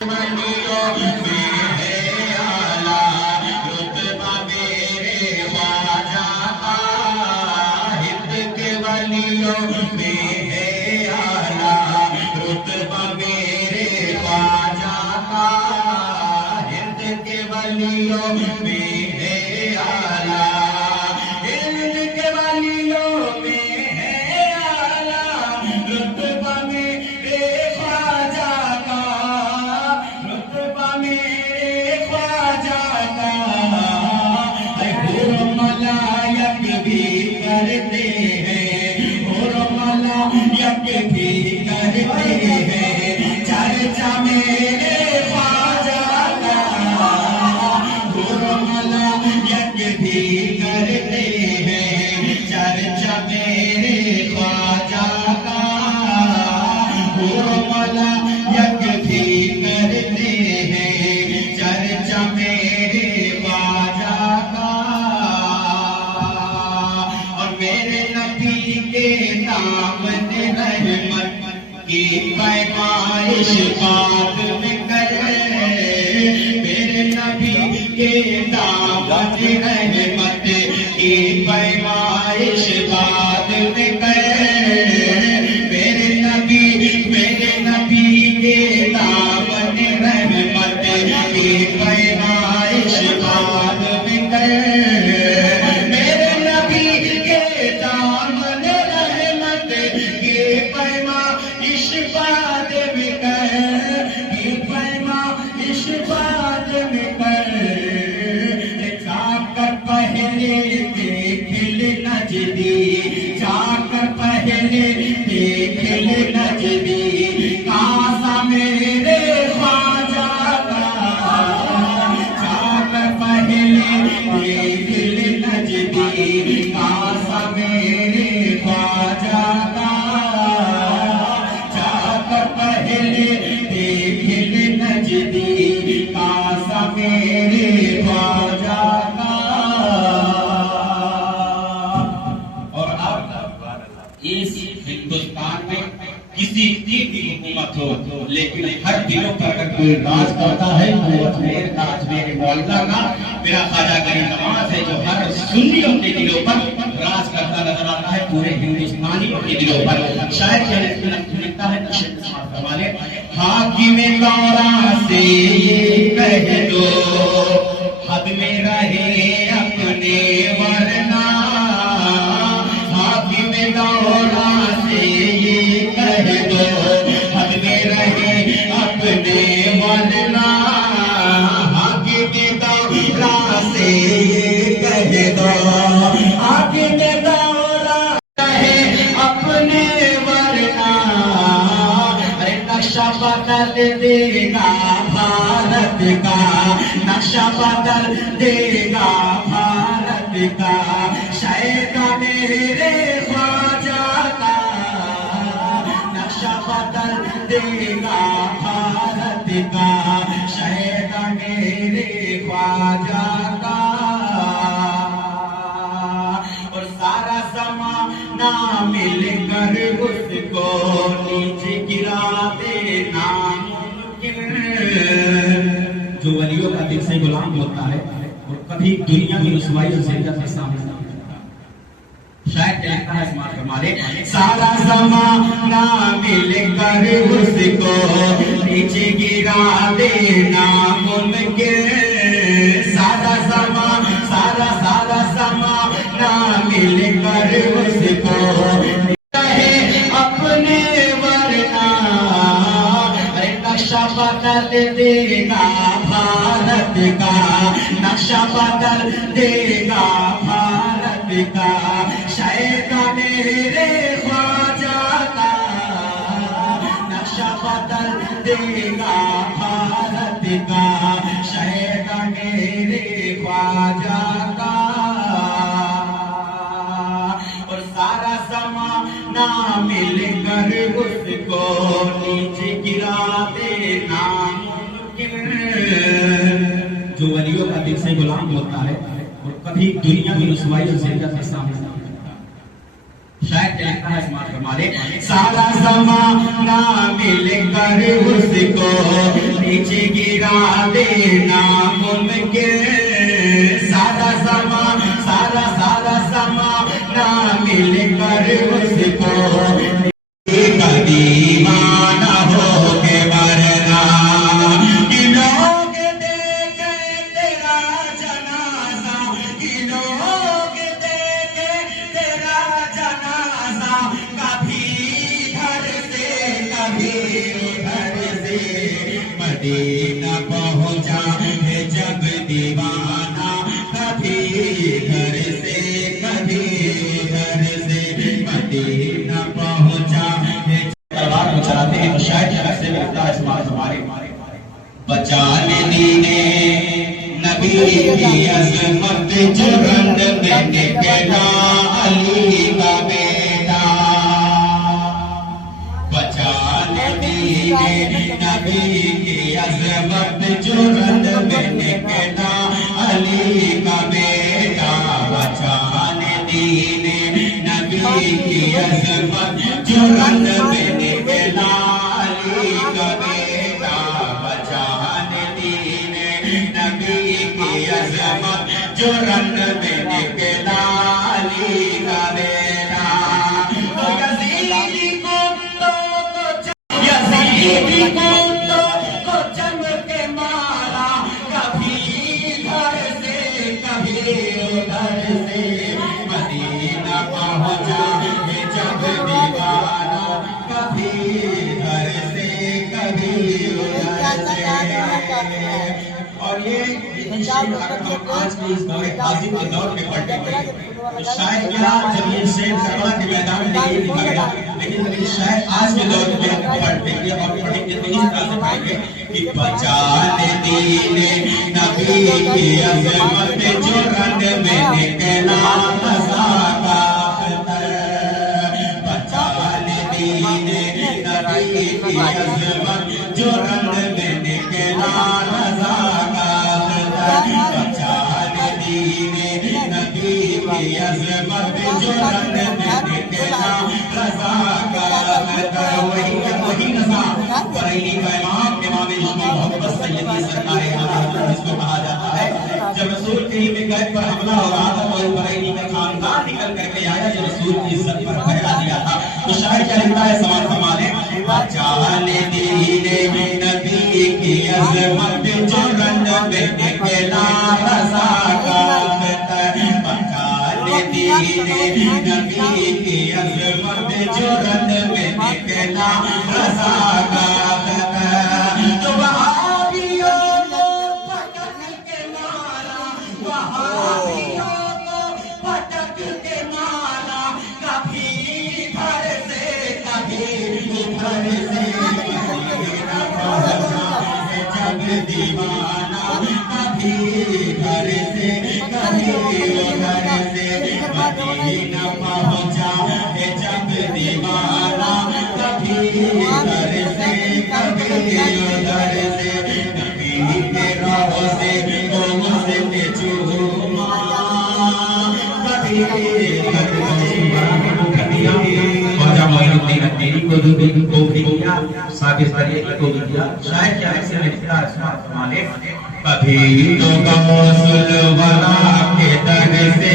वलियों में है आला रुतबा मेरे ख्वाजा का, हिंद के वलियों में है आला रुतबा मेरे ख्वाजा का, हिंद के वलियों में है आला, हिंद के वलियों में है आला रुतबा मेरे ख्वाजा का, रुतबा मेरे ख्वाजा का। हुर मलायक भी करते हैं, हुर मलायक भी करते हैं चर्चा मेरे ख्वाजा का, हुर मलायक भी करते हैं चर्चा मेरे ख्वाजा का, हुर मलायक भी करते हैं चर्चा मेरे ख्वाजा का। और मेरे नबी के दामन रहमत की पैमाइश बाद में करे, मेरे नबी के दामन रहमत की पैमाइश बाद में करे, मेरे नबी के दामन रहमत की पैमाइश बाद में करे, मेरे नबी के दामन रहमत की पैमाइश बाद में करे, की पैमाइश बाद में करे। जाकर पहले देख ले नजदी, जाकर पहले देख ले नजदी कासा मेरे ख्वाजा का, जाकर पहले देख ले नजदी कासा मेरे ख्वाजा का, जाकर पहले देख ले नजदी कासा मेरे ख्वाजा का। और अब इस हिंदुस्तान में किसी की भी हुकूमत हो, लेकिन हर दिलों पर अगर कोई राज करता है तो अजमेर का, अजमेर मौला का मेरा ख्वाजा गरीब नवाज है, जो हर सुन्नियों के दिलों पर राज करता नजर आता है, पूरे हिंदुस्तानियों के दिलों पर। शायद लिखता है वाले हाकिम गौरा से ये कह दो हद में रहे अपने वरना, हाकिम गौरा से ये कह दो हद में रहे अपने वरना, हाकिम गौरा से ये कह दो हाकिम गौरा रहे अपने वरना, अरे नक्शा बदल देगा भारत का, नक्शा बदल देगा भारत का, शायका मेरे ख्वाजा का, नक्शा बदल देगा भारत का, शायका मेरे ख्वाजा का। और सारा ज़माना मिलकर उसको नीचे गिरा देना मुमकिन। जो वलियों का दिल से गुलाम होता है और कभी दुनिया की रुसवाई से जिल्लत के सामने शायद कहता है इस्माल फरमाले, सारा ज़माना मिलकर उसको नीचे गिरा देना मुमकिन, सारा ज़माना मिलकर उसको अपने वरना, अरे नक्शा बदल देगा भारत का, नक्शा बदल देगा भारत का, शायका मेरे ख्वाजा का, नक्शा बदल देगा भारत का, शायका मेरे ख्वाजा का। और सारा ज़माना मिलकर उसको नीचे गिरा देना मुमकिन। जो वलियों का दिल से गुलाम होता है और कभी दुनिया की रुसवाई से जिल्लत के सामने शायद कहता है इस्माल फरमाले, सारा ज़माना मिलकर उसको नीचे गिरा देना मुमकिन, सारा समा ना मिलकर उसको दीवाना हो के मरना। कि लोग देखे तेरा जनाजा, कि लोग देखे तेरा जनाजा, कभी घर से कभी उधर से मदीना पहुंचा है जब दीवाना, कभी घर से कभी उधर से मदीना पहुंचा है। तलवार को चलाते हैं तो शायद ऐसे लगता है हमारे बचाने दीने नबी की अजमत जो रंग में निकला अली का बेटा, बचाने दीने नबी की अजमत जो रंग में निकला अली का बेटा, बचाने दीने नबी की अजमत जो रंग में निकला अली का बेटा, बचाने दीने नबी की अजमत जो रंग में निकला अली का बेटा। यज़ीदी कुत्तों को चमके मारा, कभी घर से कभी उधर से मदीना पहुंचा है जब दीवाना, कभी घर से कभी उधर से। और ये आज के इस दौरे काजी के दौर में पढ़ने गए तो शायद क्या जब ये शेर करबला के मैदान में नहीं लिखा गया, लेकिन शायद आज के दौर में पढ़ेंगे और पढ़ेंगे तो इस तरह से पढ़ेंगे कि बचाने दीने नबी की अजमत जो रंग में निकला रज़ा का अख्तर, बचाने दीने नबी की अजमत जो रंग में निकला रज़ा का अख्तर, बचाने दीने नबी की अजमत जो रंग में निकला रज़ा का अख्तर। वही रज़ा बरेली का इमाम मोहम्मद सैयदी सरकार इसको कहा जाता है। जब रसूल के गैर पर हमला हो रहा था तो बरेली का खानदान निकल करके आया जो रसूल की इज्जत पर पहरा दिया था। तो शायद क्या लिखता है समाज समाने, बचाने दीने नबी की अजमत जो रंग में निकला रज़ा का अख्तर, बचाने दीने नबी की अजमत जो रंग में निकला रज़ा का अख्तर। तो वहाबियों को पटक के मारा, वहाबियों को पटक के मारा, कभी घर से कभी उधर से मदीना पहुंचा है जब दीवाना, कभी घर से कभी उधर से मदीना पहुंचा है जब दीवाना, कभी घर से कभी उधर से नबी के राहों से लोगों से चूमा, कभी ख्वाजा मोइनुद्दीन अत्तरी को भी दिया, साबिर तरीक़ी को भी दिया। शायद क्या ऐसे लिखता है मालिक, कभी तो गौसुल वरा के दर से